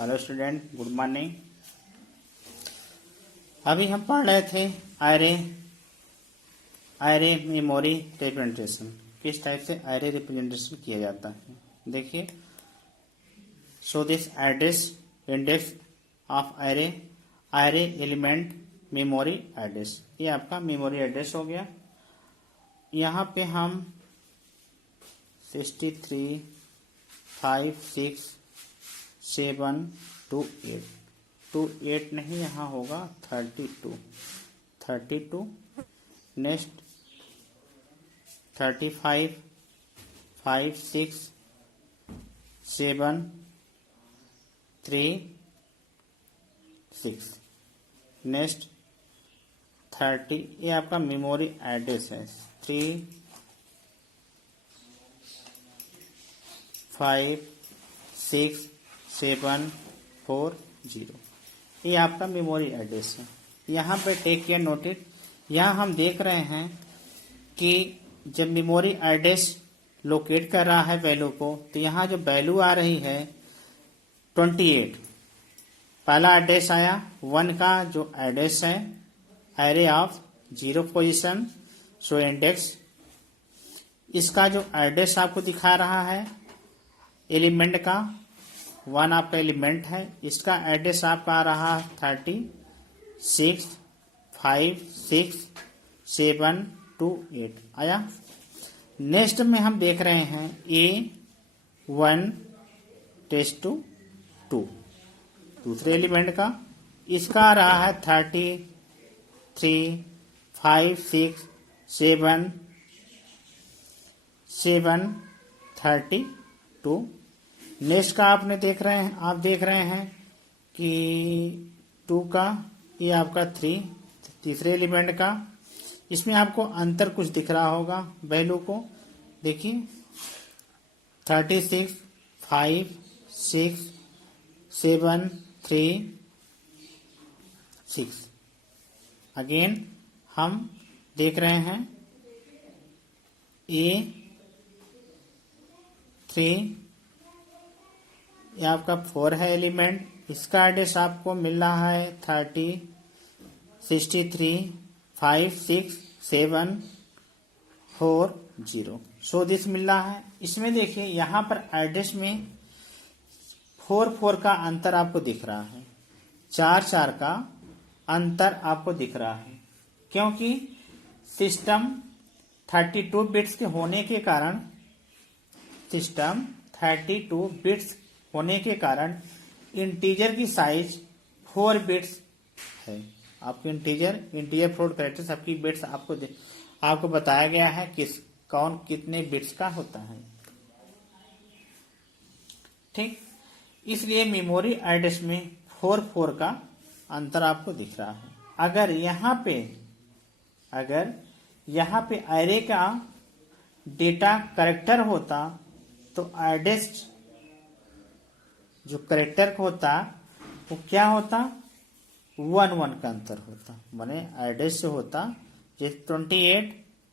Hello student, good morning. अभी हम पढ़ रहे थे आयरे मेमोरी रिप्रेजेंटेशन, किस टाइप से आयरे रिप्रेजेंटेशन किया जाता है। देखिए, so this address index of Ayre element memory address, ये आपका मेमोरी एड्रेस हो गया। यहाँ पे हम 63, 5, 6, 7 to 8 to 8 नहीं, यहाँ होगा 32। नेक्स्ट 35, 5, 6, 7, 3, 6। नेक्स्ट 30, ये आपका मेमोरी एड्रेस है। 3, 5, 6, 7, 4, 0, ये आपका मेमोरी एड्रेस है। यहाँ पे टेक केयर नोटेड, यहाँ हम देख रहे हैं कि जब मेमोरी एड्रेस लोकेट कर रहा है वैल्यू को, तो यहाँ जो वैल्यू आ रही है 28, पहला एड्रेस आया 1 का जो एड्रेस है array of 0 position so index, इसका जो एड्रेस आपको दिखा रहा है एलिमेंट का 1 आपका एलिमेंट है, इसका एड्रेस आपका आ रहा है 36, 5, 6, 7 to 8 आया। नेक्स्ट में हम देख रहे हैं A1 टेस्ट 2 दूसरे एलिमेंट का, इसका आ रहा है 33, 5, 6, 7, 32। नेक्स्ट का आप देख रहे हैं कि 2 का, ये आपका 3 तीसरे एलिमेंट का, इसमें आपको अंतर कुछ दिख रहा होगा वैल्यू को। देखिए 36, 5, 6, 7, 3, 6। अगेन हम देख रहे हैं A3, ये आपका 4 है एलिमेंट, इसका एड्रेस आपको मिल रहा है 30, 63, 5, 6, 7, 4, 0, सो दिस मिल रहा है। इसमें देखिए यहाँ पर एड्रेस में 4 का अंतर आपको दिख रहा है, 4 का अंतर आपको दिख रहा है, क्योंकि सिस्टम 32 बिट्स के होने के कारण इंटीजर की साइज 4 बिट्स है। आपको इंटीजर फ्लोट कैरेक्टर्स आपकी बिट्स आपको बताया गया है कौन कितने बिट्स का होता है। ठीक, इसलिए मेमोरी एड्रेस में 4 का अंतर आपको दिख रहा है। अगर यहाँ पे एरे का डेटा करेक्टर होता तो एड्रेस जो करेक्टर होता वो क्या होता, 1 का अंतर होता, माने एड्रेस जो होता जैसे 28,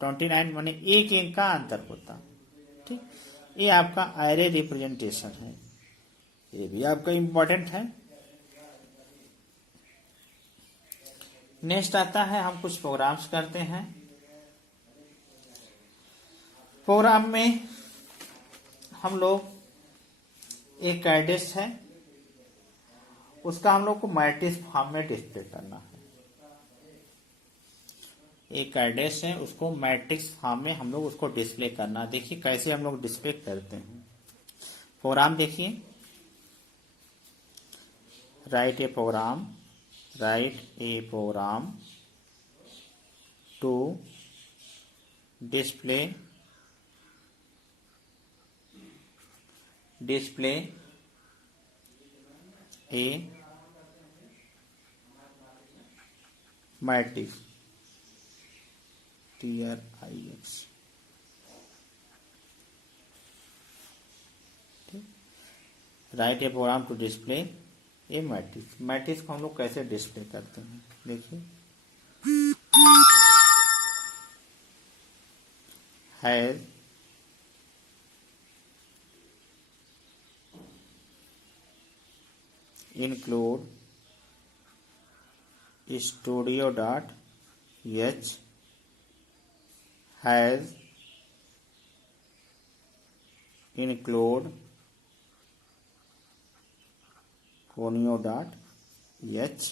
29 माने एक का अंतर होता। ठीक, ये आपका एरे रिप्रेजेंटेशन है, ये भी आपका इंपॉर्टेंट है। नेक्स्ट आता है, हम कुछ प्रोग्राम्स करते हैं। प्रोग्राम में हम लोग एक एड्रेस है, उसका हम लोग को मैट्रिक्स फॉर्म में डिस्प्ले करना है। एक एड्रेस है, उसको मैट्रिक्स फॉर्म में हम लोग उसको डिस्प्ले करना। देखिए कैसे हम लोग डिस्प्ले करते हैं। प्रोग्राम देखिए, write a program to display a matrix TRIX। Write a program to display a matrix को हम लोग कैसे डिस्प्ले करते हैं। देखिए, hash include studio.h has include conio.h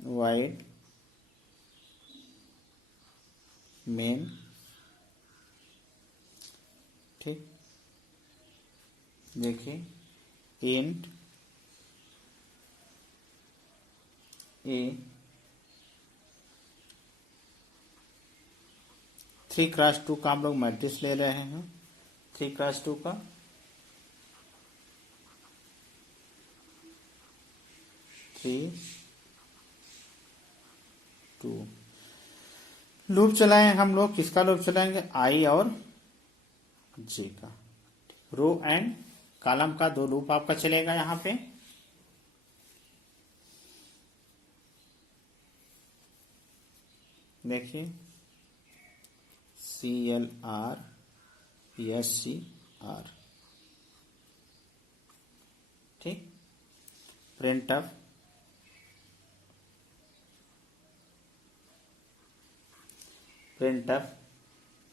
void main। ठीक, देखिए इंट ए 3x2 का हम लोग मैट्रिक्स ले रहे हैं, 3x2 का 3 2 लूप चलाएं हम लोग। किसका लूप चलाएंगे? आई और जे का। रो एंड कॉलम का 2 लूप आपका चलेगा यहां पे। देखिए CLR ठीक। printf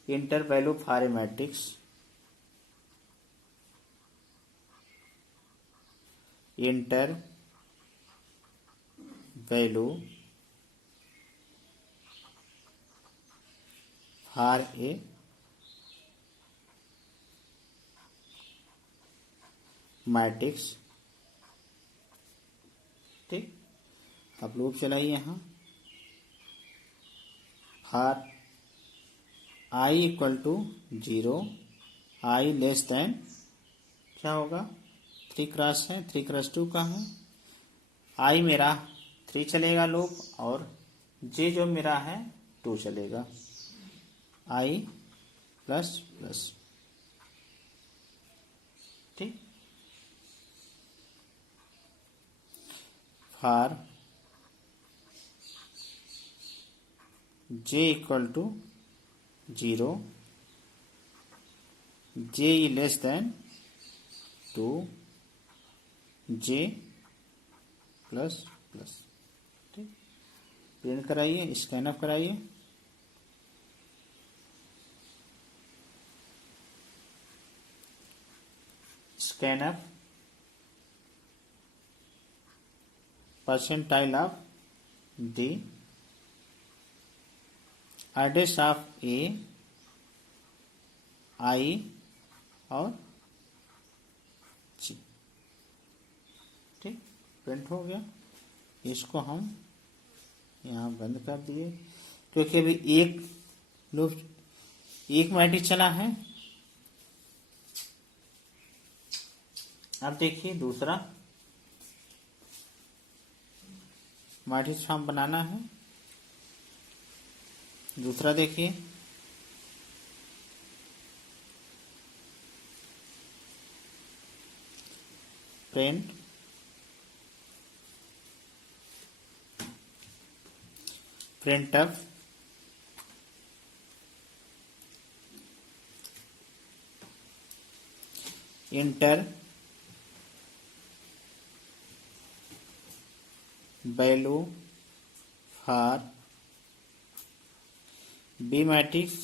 enter value for a matrix, enter value for a matrix. ठीक, अब लूप चलाइए यहाँ। For I equal to 0, I less than क्या होगा? 3x है, 3x2 का है। आई मेरा 3 चलेगा लूप और जे जो मेरा है 2 चलेगा। I plus plus. ठीक, for J equal to 0, J less than 2, J plus plus. ठीक, प्रिंट कराइए, स्कैन अप कराइए। Scanf percentile of the address of A, I और G। ठीक, प्रिंट हो गया। इसको हम यहाँ बंद कर दिए क्योंकि अभी एक लूप एक मैट्रिक्स चला है। अब देखिए दूसरा मैट्रिक्स फॉर्म बनाना है। दूसरा देखिए print printf enter value for B matrix,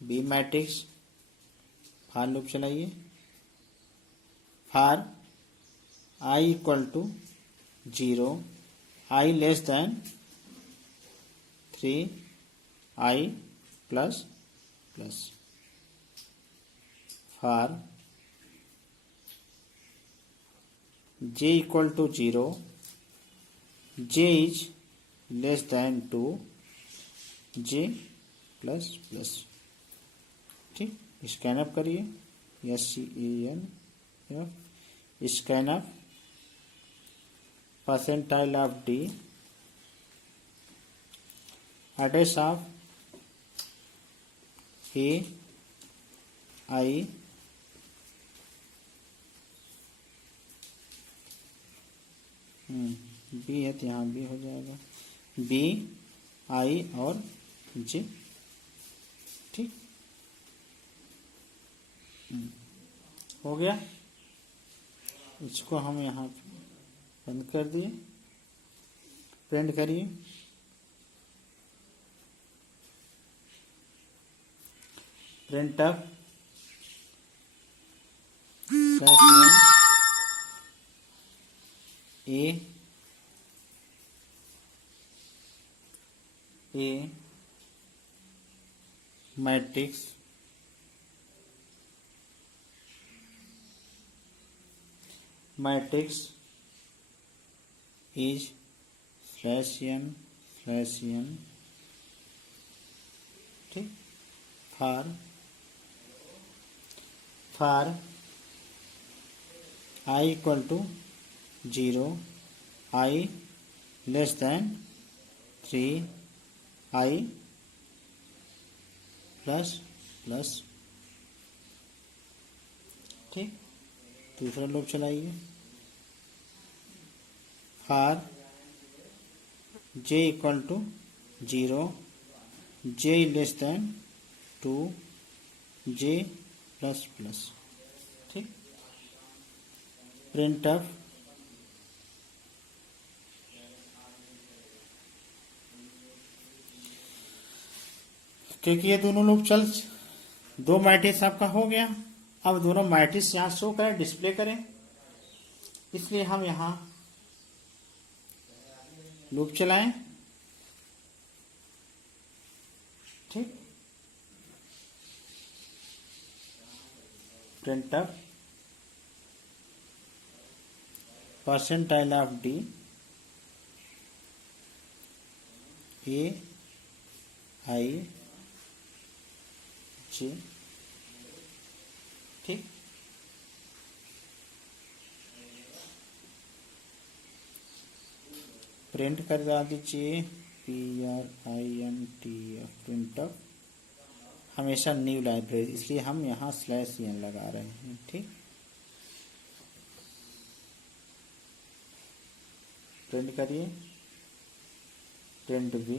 B matrix for loop चलाइए। For I equal to 0, I less than 3, I plus plus. For j equal to 0, j is less than 2, j plus plus. ठीक, scanf करिए, SCAN scanf percentile of D, address of A, I B है तो यहाँ B हो जाएगा, B I और जे। ठीक, हो गया। इसको हम यहाँ बंद कर दिए, प्रिंट करिए। Printf a matrix is /n/n, ठीक, for I equal to 0, I less than 3, I plus. ठीक, दूसरा लूप चलाइए। For j equal to 0, j less than 2, j plus. ठीक, प्रिंट अप क्योंकि ये दोनों लूप दो मैट्रिक्स आपका हो गया। अब दोनों मैट्रिक्स यहाँ शो करें, डिस्प्ले करें, इसलिए हम यहाँ लूप चलाएं। ठीक, print up percentile of d a I j। ठीक, प्रिंट कर दीजिए PRINTF, प्रिंट अप, हमेशा न्यू लाइब्रेरी, इसलिए हम यहाँ /n लगा रहे हैं। ठीक, प्रिंट करिए। प्रिंट भी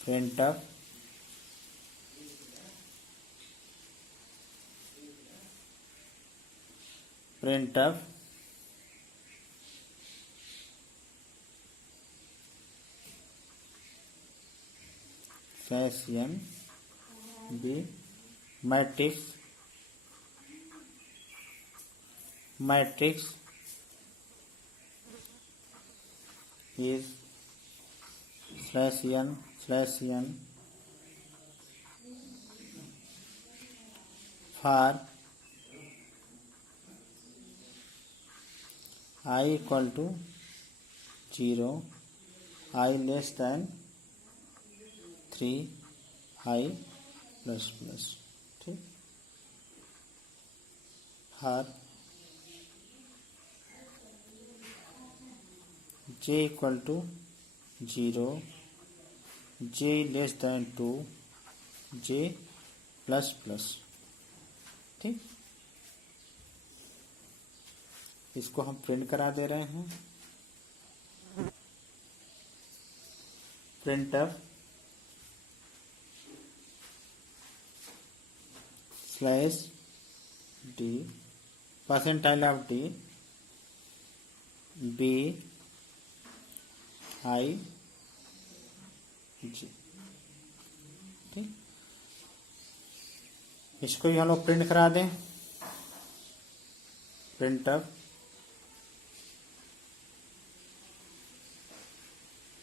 printf /n b matrix is /n for I equal to 0, I less than 3, I plus. ठीक, फॉर j equal to 0, j less than 2, j plus. ठीक, इसको हम प्रिंट करा दे रहे हैं। Printf /d percentile of d b I j। ठीक, इसको हम लोग प्रिंट करा दें। Print up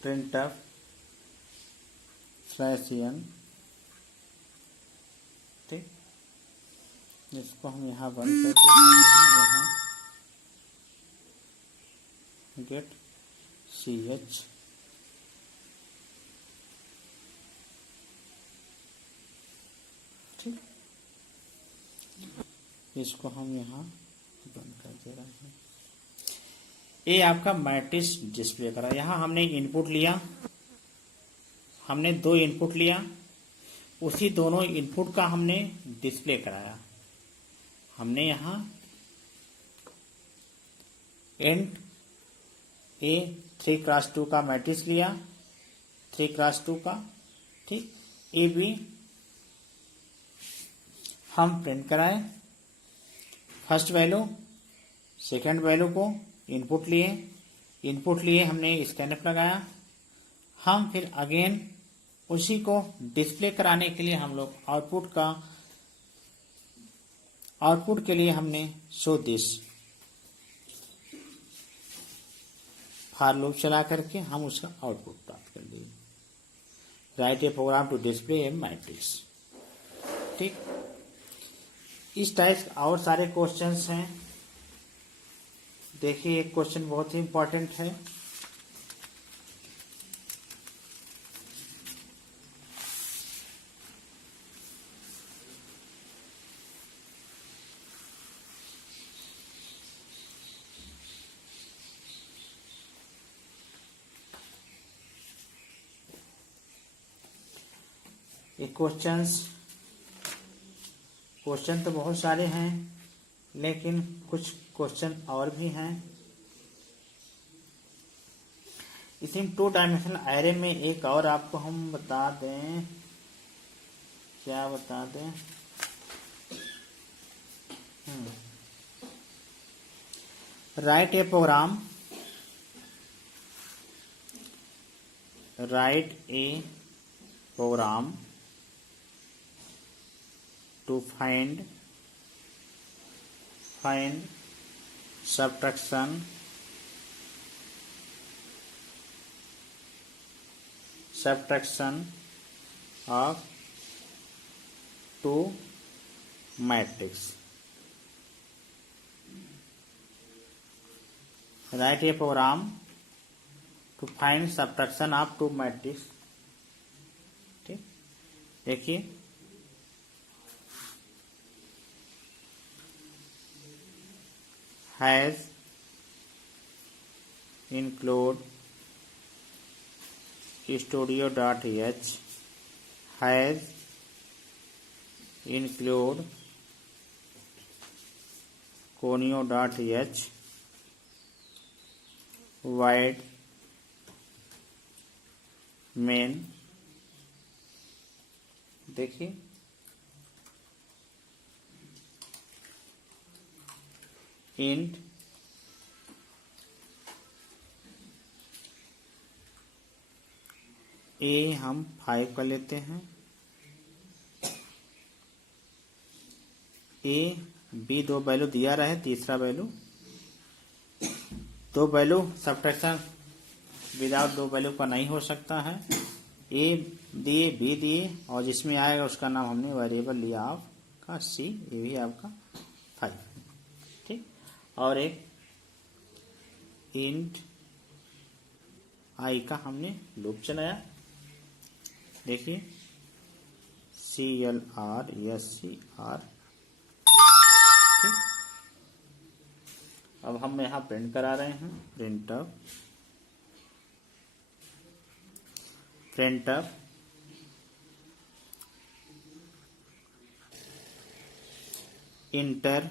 /n। ठीक, इसको हम यहाँ बंद कर देते हैं। यहाँ गेट ch। ठीक, इसको हम यहाँ बंद कर दे रहे हैं। ये आपका मैट्रिक्स डिस्प्ले करा। यहाँ हमने इनपुट लिया, हमने 2 इनपुट लिया, उसी दोनों इनपुट का हमने डिस्प्ले कराया। हमने यहाँ एंड ए 3x2 का मैट्रिक्स लिया, 3x2 का, ठीक। ए बी हम प्रिंट कराए, फर्स्ट वैल्यू सेकंड वैल्यू को इनपुट लिए हमने स्कैनफ लगाया। हम फिर अगेन उसी को डिस्प्ले कराने के लिए हम लोग आउटपुट के लिए हमने शो दिस फॉर लूप चला करके हम उसका आउटपुट प्राप्त कर लिए। Write a program to display a matrix, ठीक। इस टाइप और सारे क्वेश्चंस हैं। देखिए एक क्वेश्चन बहुत ही इंपॉर्टेंट है। ये क्वेश्चन तो बहुत सारे हैं, लेकिन कुछ क्वेश्चन और भी हैं। इसी 2 डायमेंशनल एरे में एक और आपको हम बता दें, क्या बता दें, राइट ए प्रोग्राम to find subtraction of 2 matrix. Write a program to find subtraction of 2 matrix. ठीक, देखिए has include studio.h, has include conio.h, void main। देखिए इंट ए हम 5 का लेते हैं, ए बी 2 वैल्यू दिया रहे, तीसरा value 2 value subtraction without 2 value का नहीं हो सकता है। ए दिए बी दिए और जिसमें आएगा उसका नाम हमने वेरिएबल लिया आपका सी, ये भी आपका 5, ठीक। और एक इंट आई का हमने लूप चलाया, देखिए CLRSCR, ठीक। अब हम यहाँ प्रिंट करा रहे हैं, printf enter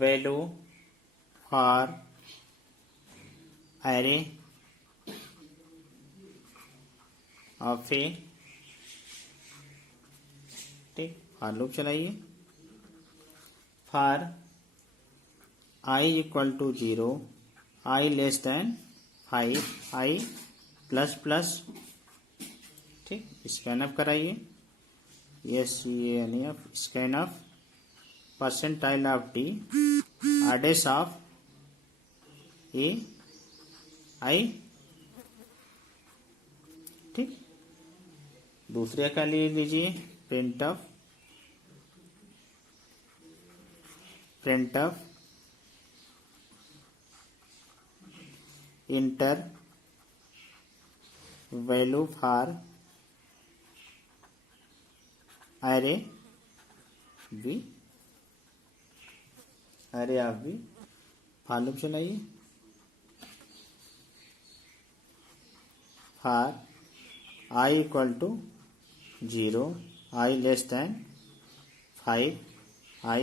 value for array of A, ठीक। फॉर लूप चलाइए, for i equal to 0, i less than 5, i plus plus, ठीक। स्कैनअप कराइए, SCANF scanf percentile of D address of A I, ठीक। दूसरे का ले लीजिए printf enter value for array of B, for loop चलाइए, for i equal to 0, i less than 5, i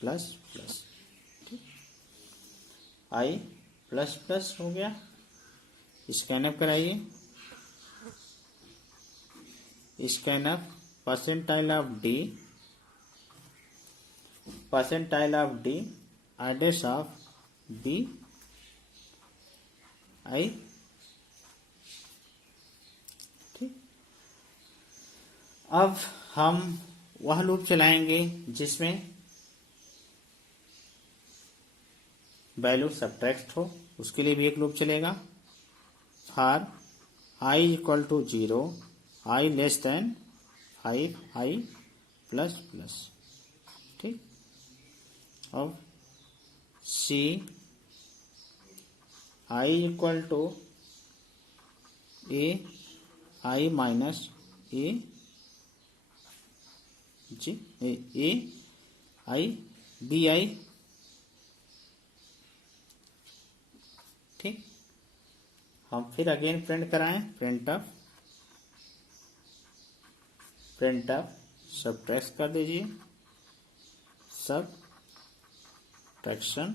plus plus, ठीक। i plus plus हो गया, scanf कराइए, scanf percentile of D, percentile of D, address of D I. ठीक, अब हम वह loop चलाएंगे जिसमें वैल्यू सब्ट्रैक्ट हो, उसके लिए भी एक लूप चलेगा। For I equal to 0, I less than 5, I plus plus. ठीक, अब C I equal to A I minus A जी ए आई बी आई। ठीक, हम फिर अगेन प्रिंट कराएं, प्रिंट ऑफ सब्ट्रैक्ट कर दीजिए, सब्ट्रैक्शन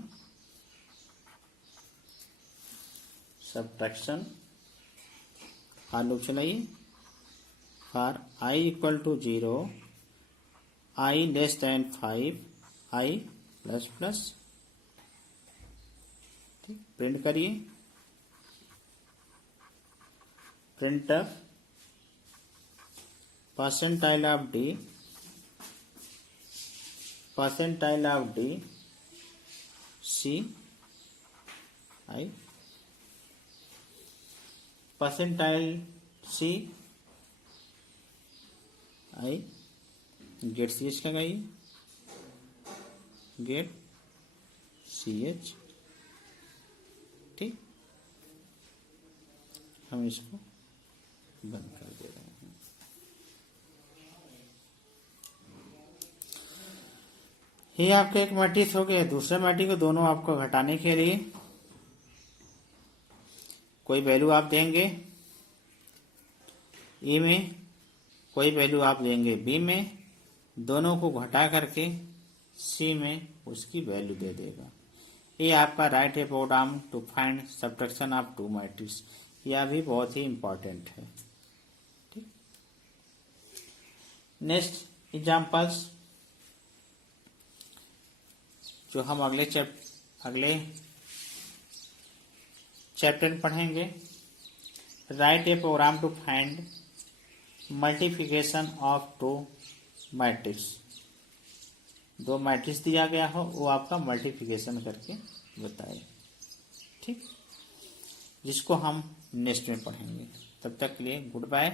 फॉर लूप चलाइए। For I equal to 0, I less than 5, I plus plus. ठीक, प्रिंट करिए, print of percentile of D, percentile of D C I, percentile C I, gate C H लगाइए, gate C H. ठीक, हम इसको बंद कर दे रहे हैं। ये आपके एक मैट्रिक्स हो गया। दूसरे मैट्रिक्स को दोनों आपको घटाने के लिए कोई वैल्यू आप देंगे ए में, कोई वैल्यू आप देंगे बी में, दोनों को घटा करके सी में उसकी वैल्यू दे देगा। ये आपका राइट है program to find subtraction of two matrix. यह भी बहुत ही इंपॉर्टेंट है। ठीक, नेक्स्ट एग्जांपल्स जो हम अगले चैप्टर में पढ़ेंगे। Write a program to find multiplication of two matrix. दो मैट्रिक्स दिया गया हो, वो आपका मल्टीप्लिकेशन करके बताए। ठीक, जिसको हम नेक्स्ट में पढ़ेंगे। तब तक के लिए गुड बाय।